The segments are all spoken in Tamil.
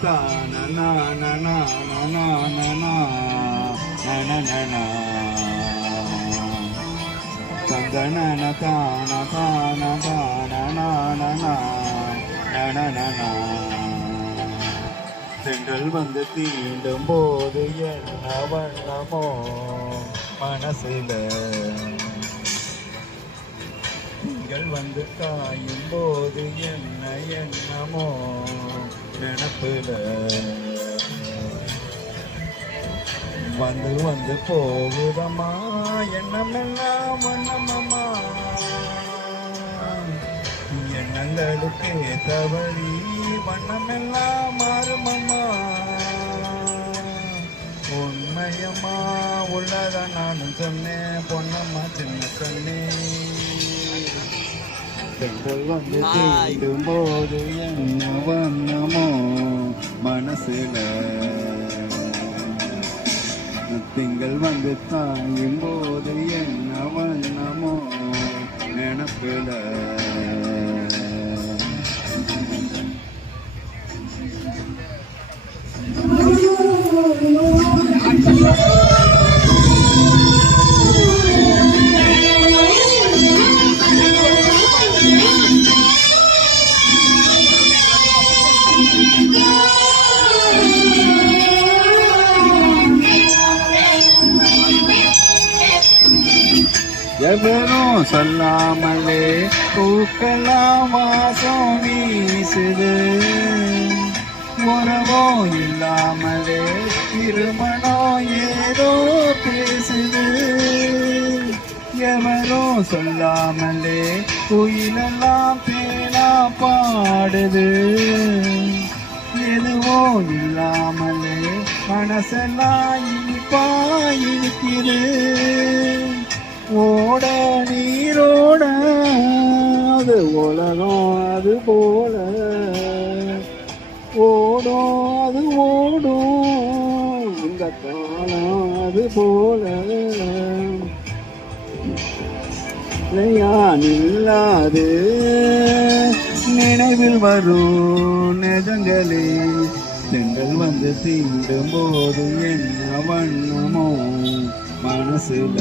தான நான தந்தன தான தான தான செங்கல் வந்து தீண்டும் போது என்ன வண்ணமோ மனசில திங்கள் வந்து காயும் போது என்ன எண்ணமோ நினப்புல வந்து வந்து போகுதம்மா எண்ணமெல்லாம் வண்ணமம்மா எண்ணங்களுக்கு தவறி வண்ணமெல்லாம் மாறுமம்மா உண்மையம்மா உள்ளத நானும் சொன்னேன் பொன்னம்மா சின்ன கண்ணே செங்கல் வந்து தீண்டும் போது என்ன வண்ணமோ மனசுல திங்கள் வந்து தாயும் போது என்ன வண்ணமோ நினப்புல எவரும் சொல்லாமலே பூக்கலாம் வாசம் வீசுது உறவோ இல்லாமலே திருமணம் ஏதோ பேசுது எவரும் சொல்லாமலே குயிலெல்லாம் தேனா பாடுது எதுவோ இல்லாமலே மனசெல்லாம் இனிப்பா இருக்குது ஓட நீரோட அது உலகம் அது போல ஓடும் அது ஓடும் இந்த காலம் அது போல நில்லாது நினைவில் வரும் நெஜங்களே செங்கல் வந்து தீண்டும் போது என்ன வண்ணமோ மனசுல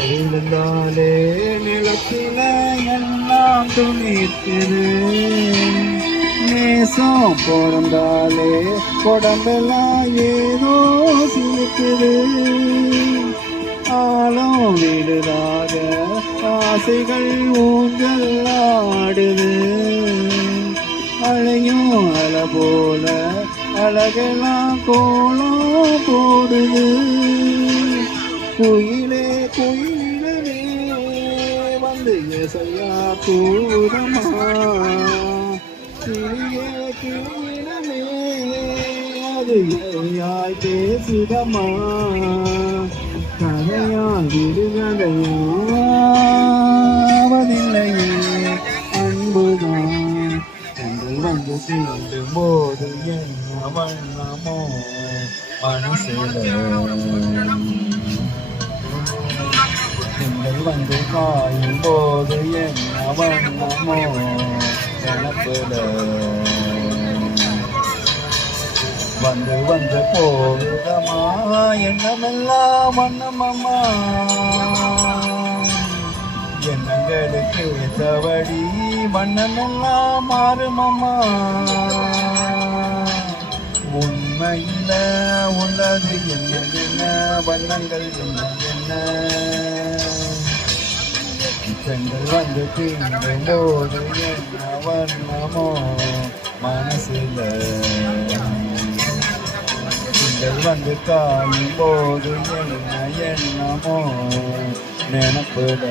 விழுந்தாலே நிலத்தில எல்லாம் துணிக்குது நேசம் பிறந்தாலே உடம்பெல்லாம் ஏதோ சிரிக்குது ஆழம் விடுதாக ஆசைகள் ஊஞ்சல் ஆடுது அலையும் அலை போல அழகெல்லாம் கோலம் போடுது குயிலே குயிலே வந்து இசையா கூறமா கிளியே கிளியிலே அது இசையாய் பேசுதமா கதையால் விடுகதையாவதில்லையே அன்புதான் செங்கல் வந்து தீண்டும் போது என்ன வண்ணமோ மனசில செங்கல் வந்து காயும் போது என்ன வண்ணமோ நினப்புல வந்து வந்து போகுதமா எண்ணமெல்லாம் வண்ணமம்மா எண்ணங்களுக்கு தவடி வண்ணமெல்லாம் மாறுமம்மா உண்மையில உள்ளது என்ன வண்ணங்கள் என்ன செங்கல் வந்து தீண்டும் போது என்ன வண்ணமோ மனசுல செங்கல் வந்து காயும் போது என்ன எண்ணமோ நினப்புல